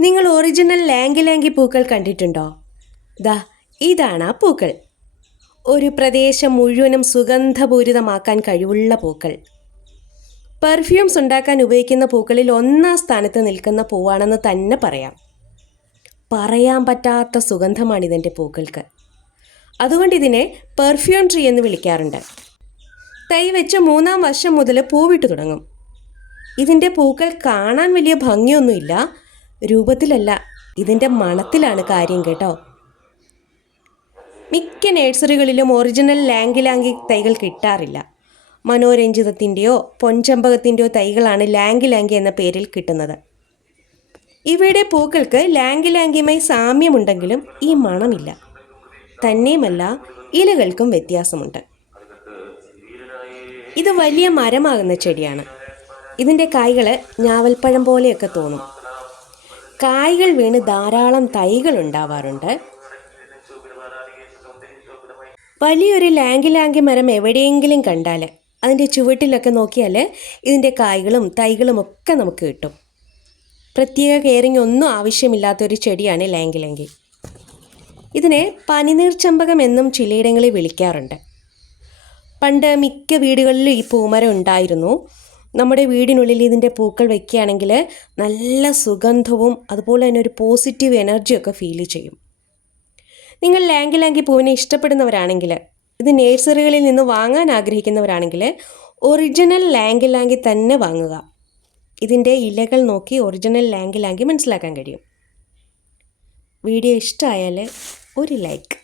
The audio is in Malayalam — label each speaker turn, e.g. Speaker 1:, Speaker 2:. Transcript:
Speaker 1: നിങ്ങൾ ഒറിജിനൽ ലാങ്കി ലാങ്കി പൂക്കൾ കണ്ടിട്ടുണ്ടോ? ദാ ഇതാണ് ആ പൂക്കൾ. ഒരു പ്രദേശം മുഴുവനും സുഗന്ധപൂരിതമാക്കാൻ കഴിവുള്ള പൂക്കൾ. പെർഫ്യൂംസ് ഉണ്ടാക്കാൻ ഉപയോഗിക്കുന്ന പൂക്കളിൽ ഒന്നാം സ്ഥാനത്ത് നിൽക്കുന്ന പൂവാണെന്ന് തന്നെ പറയാം. പറയാൻ പറ്റാത്ത സുഗന്ധമാണ് ഇതിന്റെ പൂക്കൾക്ക്. അതുകൊണ്ട് ഇതിനെ പെർഫ്യൂം ട്രീ എന്ന് വിളിക്കാറുണ്ട്. തൈ വെച്ച് മൂന്നാം വർഷം മുതൽ പൂവിട്ട് തുടങ്ങും. ഇതിന്റെ പൂക്കൾ കാണാൻ വലിയ ഭംഗിയൊന്നുമില്ല. രൂപത്തിലല്ല ഇതിന്റെ മണത്തിലാണ് കാര്യം കേട്ടോ. മിക്ക നേഴ്സറികളിലും ഒറിജിനൽ ലാങ്കി ലാങ്കി തൈകൾ കിട്ടാറില്ല. മനോരഞ്ജിതത്തിന്റെയോ പൊൻചമ്പകത്തിന്റെയോ തൈകളാണ് ലാങ്കി ലാങ്കി എന്ന പേരിൽ കിട്ടുന്നത്. ഇവയുടെ പൂക്കൾക്ക് ലാങ്കി ലാങ്കിയുമായി സാമ്യമുണ്ടെങ്കിലും ഈ മണമില്ല. തന്നെയുമല്ല ഇലകൾക്കും വ്യത്യാസമുണ്ട്. ഇത് വലിയ മരമാകുന്ന ചെടിയാണ്. ഇതിന്റെ കായ്കൾ ഞാവൽപ്പഴം പോലെയൊക്കെ തോന്നും. കായ്കൾ വീണ് ധാരാളം തൈകൾ ഉണ്ടാവാറുണ്ട്. വലിയൊരു ലാങ്കി ലാങ്കി മരം എവിടെയെങ്കിലും കണ്ടാൽ അതിന്റെ ചുവട്ടിലൊക്കെ നോക്കിയാൽ ഇതിന്റെ കായ്കളും തൈകളും ഒക്കെ നമുക്ക് കിട്ടും. പ്രത്യേക കെയറിങ് ഒന്നും ആവശ്യമില്ലാത്തൊരു ചെടിയാണ് ലാങ്കി ലാങ്കി. ഇതിനെ പനിനീർ ചമ്പകം എന്നും ചിലയിടങ്ങളിൽ വിളിക്കാറുണ്ട്. പണ്ട് മിക്ക വീടുകളിലും ഈ പൂമരം ഉണ്ടായിരുന്നു. നമ്മുടെ വീടിനുള്ളിൽ ഇതിന്റെ പൂക്കൾ വെക്കുകയാണെങ്കിൽ നല്ല സുഗന്ധവും അതുപോലെ തന്നെ ഒരു പോസിറ്റീവ് എനർജിയൊക്കെ ഫീൽ ചെയ്യും. നിങ്ങൾ ലാങ്കി ലാങ്കി പൂവിനെ ഇഷ്ടപ്പെടുന്നവരാണെങ്കിൽ ഇത് നേഴ്സറികളിൽ നിന്ന് വാങ്ങാൻ ആഗ്രഹിക്കുന്നവരാണെങ്കിൽ ഒറിജിനൽ ലാങ്കി ലാങ്കി തന്നെ വാങ്ങുക. ഇതിന്റെ ഇലകൾ നോക്കി ഒറിജിനൽ ലാങ്കി ലാങ്കി മനസ്സിലാക്കാൻ കഴിയും. വീഡിയോ ഇഷ്ടമായാൽ ഒരു ലൈക്ക്